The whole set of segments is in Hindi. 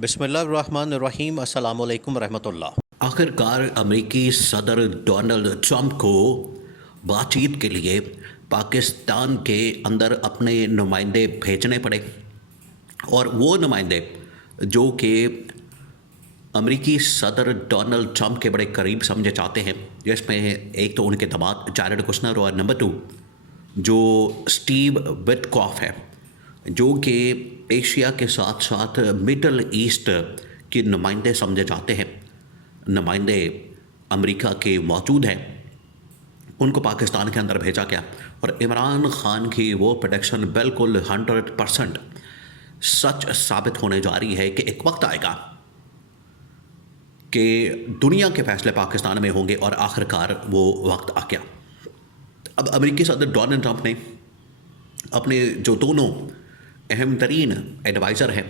बिस्मिल्लाहिर्रहमानिर्रहीम अस्सलामु अलैकुम रहमतुल्लाह। आखिरकार अमेरिकी सदर डोनाल्ड ट्रंप को बातचीत के लिए पाकिस्तान के अंदर अपने नुमाइंदे भेजने पड़े और वो नुमाइंदे जो कि अमेरिकी सदर डोनाल्ड ट्रंप के बड़े करीब समझे जाते हैं, जिसमें एक तो उनके दामाद जैरेड कुशनर और नंबर 2 जो स्टीव विटकॉफ है, जो कि एशिया के साथ साथ मिडल ईस्ट के नुमाइंदे समझे जाते हैं, नुमाइंदे अमेरिका के मौजूद हैं, उनको पाकिस्तान के अंदर भेजा गया। और इमरान खान की वो प्रोडक्शन बिल्कुल 100% सच साबित होने जा रही है कि एक वक्त आएगा कि दुनिया के फैसले पाकिस्तान में होंगे, और आखिरकार वो वक्त आ गया। अब अमेरिकी सदर डोनाल्ड ट्रंप ने अपने जो दोनों अहम तरीन एडवाइज़र हैं,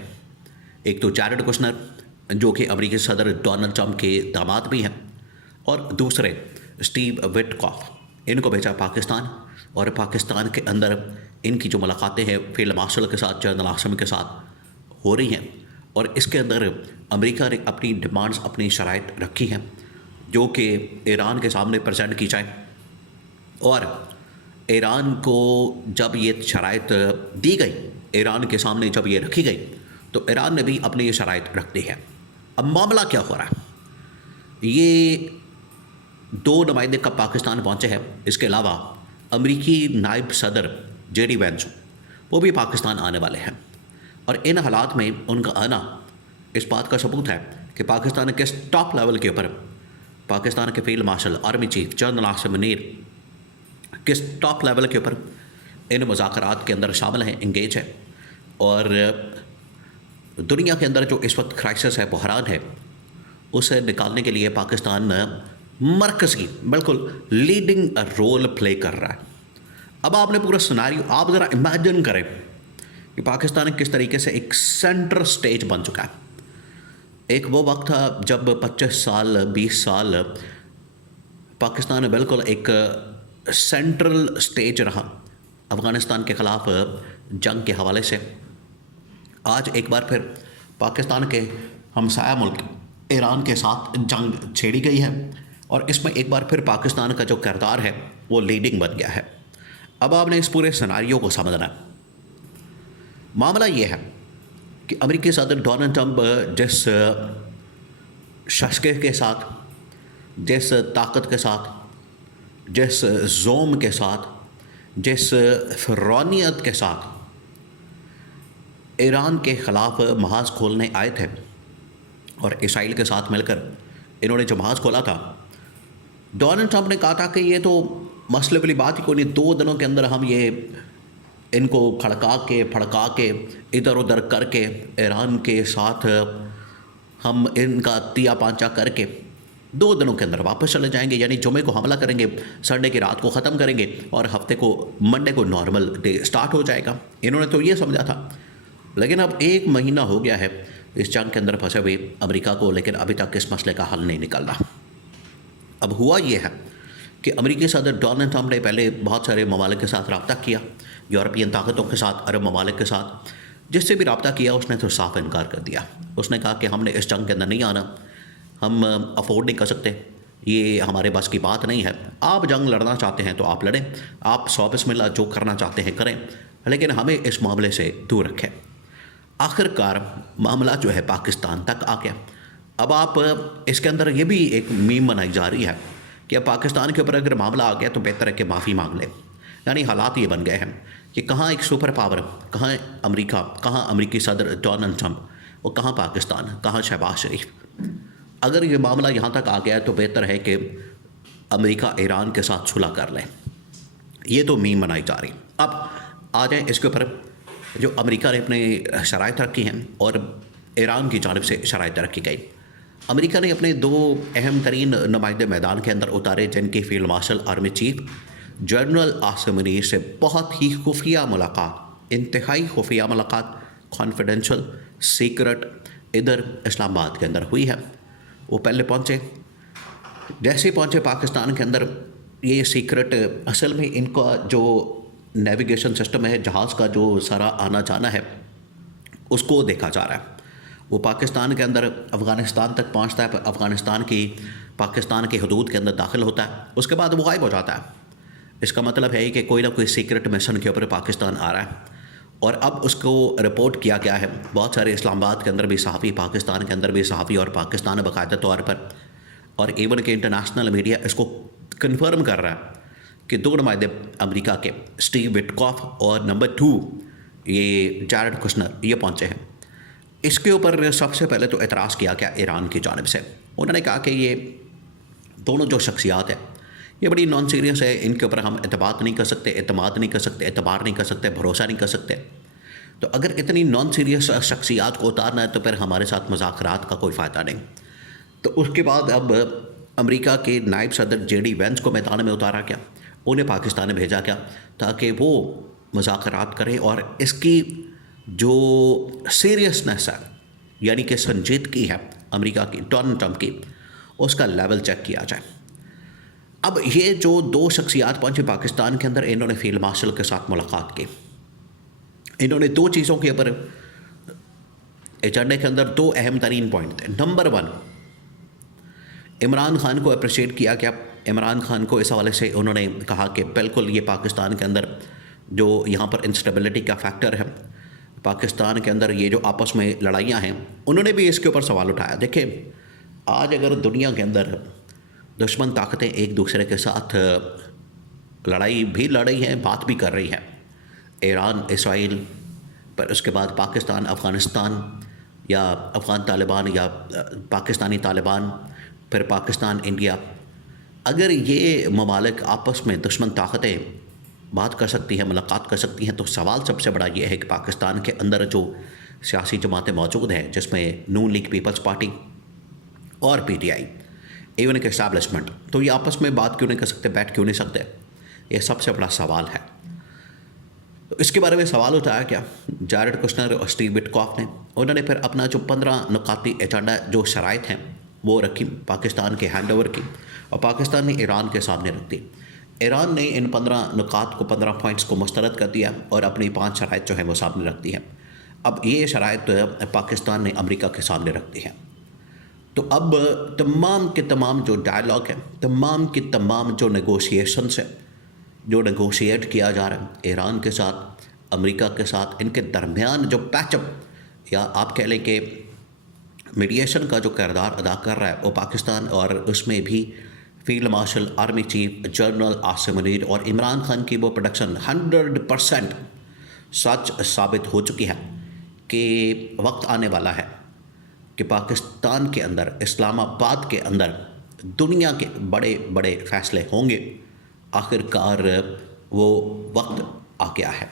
एक तो जैरेड कुशनर जो कि अमेरिकी सदर डोनाल्ड ट्रंप के दामाद भी हैं, और दूसरे स्टीव विटकॉफ, इनको भेजा पाकिस्तान। और पाकिस्तान के अंदर इनकी जो मुलाकातें हैं फील्ड मार्शल के साथ, जनरल आसिम के साथ हो रही हैं, और इसके अंदर अमेरिका ने अपनी डिमांड्स, अपनी शराइत रखी हैं जो कि ईरान के सामने प्रेजेंट की जाए। और ईरान को जब ये शराइत दी गई, ईरान के सामने जब ये रखी गई, तो ईरान ने भी अपनी ये शराइत रख दी है। अब मामला क्या हो रहा है, ये दो नुमाइंदे कब पाकिस्तान पहुँचे हैं, इसके अलावा अमेरिकी नायब सदर जेडी वेंस वो भी पाकिस्तान आने वाले हैं। और इन हालात में उनका आना इस बात का सबूत है कि पाकिस्तान के टॉप लेवल के ऊपर, पाकिस्तान के field marshal, army chief general Asim Munir किस टॉप लेवल के ऊपर इन मुज़ाकरात के अंदर शामिल हैं, इंगेज है। और दुनिया के अंदर जो इस वक्त क्राइसिस है, बहरान है, उसे निकालने के लिए पाकिस्तान मरकज़ी बिल्कुल लीडिंग रोल प्ले कर रहा है। अब आपने पूरा सिनेरियो आप ज़रा इमेजिन करें कि पाकिस्तान किस तरीके से एक सेंटर स्टेज बन चुका है। एक वो वक्त था जब 25 साल 20 साल पाकिस्तान बिल्कुल एक सेंट्रल स्टेज रहा अफ़गानिस्तान के ख़िलाफ़ जंग के हवाले से। आज एक बार फिर पाकिस्तान के हमसाया मुल्क ईरान के साथ जंग छेड़ी गई है, और इसमें एक बार फिर पाकिस्तान का जो किरदार है वो लीडिंग बन गया है। अब आपने इस पूरे सिनेरियो को समझना है। मामला ये है कि अमेरिकी सदर डोनाल्ड ट्रंप जिस शस्के के साथ, जिस ताकत के साथ, जिस जोम के साथ, जिस फ़िरौनियत के साथ ईरान के ख़िलाफ़ महाज खोलने आए थे, और इसराइल के साथ मिलकर इन्होंने जो महाज खोला था, डोनाल्ड ट्रंप ने कहा था कि ये तो मसले वाली बात ही कोई नहीं, 2 दिनों के अंदर हम ये इनको खड़का के फड़का के इधर उधर करके ईरान के साथ हम इनका तिया पांचा करके 2 दिनों के अंदर वापस चले जाएंगे। यानी जुमे को हमला करेंगे, संडे की रात को ख़त्म करेंगे, और हफ्ते को मंडे को नॉर्मल डे स्टार्ट हो जाएगा। इन्होंने तो ये समझा था। लेकिन अब 1 महीना हो गया है इस जंग के अंदर फंसे हुए अमेरिका को, लेकिन अभी तक इस मसले का हल नहीं निकल रहा। अब हुआ ये है कि अमेरिकी सदर डोनाल्ड ट्रंप ने पहले बहुत सारे ममालिक के साथ रब्ता किया, यूरोपियन ताकतों के साथ, अरब ममालिक के साथ, जिससे भी रब्ता किया उसने तो साफ इनकार कर दिया। उसने कहा कि हमने इस जंग के अंदर नहीं आना, हम अफोर्ड नहीं कर सकते, ये हमारे बस की बात नहीं है। आप जंग लड़ना चाहते हैं तो आप लड़ें, आप 100 बिस्मिल्लाह जो करना चाहते हैं करें, लेकिन हमें इस मामले से दूर रखें। आखिरकार मामला जो है पाकिस्तान तक आ गया। अब आप इसके अंदर ये भी एक मीम बनाई जा रही है कि अब पाकिस्तान के ऊपर अगर मामला आ गया तो बेहतर है कि माफ़ी मांग ले। यानी हालात ये बन गए हैं कि कहाँ एक सुपर पावर, कहाँ अमेरिका, कहाँ अमेरिकी सदर डोनाल्ड ट्रंप, और कहाँ पाकिस्तान, कहाँ शहबाज शरीफ। अगर ये मामला यहाँ तक आ गया है तो बेहतर है कि अमेरिका ईरान के साथ सुलह कर ले। ये तो मीम बनाई जा रही। अब आ जाए इसके ऊपर जो अमेरिका ने अपने शराइत रखी हैं और ईरान की जानिब से शराइत रखी गई। अमेरिका ने अपने 2 अहम तरीन नुमाइंदे मैदान के अंदर उतारे, जिनके field marshal army chief general Asim Munir से बहुत ही खुफिया मुलाकात, इंतहाई खुफिया मुलाकात, कॉन्फिडेंशियल, सीक्रेट इधर इस्लामाबाद के अंदर हुई है। वो पहले पहुँचे, जैसे ही पहुँचे पाकिस्तान के अंदर, ये सीक्रेट असल में इनका जो नेविगेशन सिस्टम है, जहाज़ का जो सारा आना जाना है, उसको देखा जा रहा है। वो पाकिस्तान के अंदर अफ़गानिस्तान तक पहुंचता है, अफ़गानिस्तान की पाकिस्तान की हदूद के अंदर दाखिल होता है, उसके बाद वो गायब हो जाता है। इसका मतलब है कि कोई ना कोई सीक्रेट मिशन के ऊपर पाकिस्तान आ रहा है और अब उसको रिपोर्ट किया गया है। बहुत सारे इस्लामाबाद के अंदर भी सहाफ़ी, पाकिस्तान के अंदर भी सहाफ़ी और पाकिस्तान बाकायदा तौर पर और इवन के इंटरनेशनल मीडिया इसको कन्फर्म कर रहा है कि 2 नुमाइंदे अमेरिका के स्टीव विटकॉफ और नंबर 2 ये जैरेड कुशनर ये पहुँचे हैं। इसके ऊपर सबसे पहले तो एतराज़ किया गया ईरान की जानिब से। उन्होंने कहा कि ये दोनों जो शख्सियात है ये बड़ी नॉन सीरियस है, इनके ऊपर हम एतबार नहीं कर सकते, एतमाद नहीं कर सकते, एतबार नहीं कर सकते, भरोसा नहीं कर सकते। तो अगर इतनी नॉन सीरियस शख्सियात को उतारना है तो फिर हमारे साथ मुज़ाकरात का कोई फ़ायदा नहीं। तो उसके बाद अब अमेरिका के नायब सदर JD वेंस को मैदान में उतारा गया, उन्हें पाकिस्तान में भेजा गया ताकि वो मुज़ाकरात करें और इसकी जो सीरियसनेस है यानी कि संजीदगी है अमेरिका की, डोनाल्ड ट्रंप की, उसका लेवल चेक किया जाए। अब ये जो 2 शख्सियात पहुँचे पाकिस्तान के अंदर, इन्होंने फील्ड मार्शल के साथ मुलाकात की। इन्होंने 2 चीज़ों के ऊपर एजेंडे के अंदर 2 अहम तरीन पॉइंट थे। नंबर 1, इमरान खान को अप्रिशिएट किया गया। इमरान खान को इस हवाले से उन्होंने कहा कि बिल्कुल ये पाकिस्तान के अंदर जो यहाँ पर इंस्टेबिलिटी का फैक्टर है, पाकिस्तान के अंदर ये जो आपस में लड़ाइयाँ हैं, उन्होंने भी इसके ऊपर सवाल उठाया। देखिए, आज अगर दुनिया के अंदर दुश्मन ताकतें एक दूसरे के साथ लड़ाई भी लड़ रही हैं, बात भी कर रही हैं, ईरान, इसराइल, पर उसके बाद पाकिस्तान, अफ़गानिस्तान या अफ़गान तालिबान या पाकिस्तानी तालिबान, फिर पाकिस्तान, इंडिया, अगर ये ममालिक आपस में दुश्मन ताकतें बात कर सकती हैं, मुलाकात कर सकती हैं, तो सवाल सबसे बड़ा ये है कि पाकिस्तान के अंदर जो सियासी जमातें मौजूद हैं, जिसमें नून लीग पीपल्स पार्टी और PTI, इवन के एस्टैब्लिशमेंट, तो ये आपस में बात क्यों नहीं कर सकते, बैठ क्यों नहीं सकते? ये सबसे बड़ा सवाल है। तो इसके बारे में सवाल उठाया क्या जैरेड कुशनर और स्टीव विटकॉफ ने। उन्होंने फिर अपना जो 15 नुकाती एजेंडा, जो शराइत हैं, वो रखी पाकिस्तान के हैंड ओवर की, और पाकिस्तान ने ईरान के सामने रख दी। ईरान ने इन 15 नुकात को, 15 पॉइंट्स को मुस्तरद कर दिया और अपनी 5 शराइत जो है वो सामने रख दी है। अब ये शराइत पाकिस्तान ने अमेरिका के सामने रख दी है। तो अब तमाम के तमाम जो डायलॉग है, तमाम की तमाम जो नेगोशिएशंस है, जो नेगोशिएट किया जा रहा है ईरान के साथ, अमेरिका के साथ, इनके दरमियान जो पैचअप या आप कह लें कि मीडिएशन का जो किरदार अदा कर रहा है वो पाकिस्तान, और उसमें भी field marshal, army chief general Asim Munir और इमरान खान की वो प्रोडक्शन 100% सच साबित हो चुकी है कि वक्त आने वाला है कि पाकिस्तान के अंदर, इस्लामाबाद के अंदर दुनिया के बड़े बड़े फैसले होंगे। आखिरकार वो वक्त आ गया है।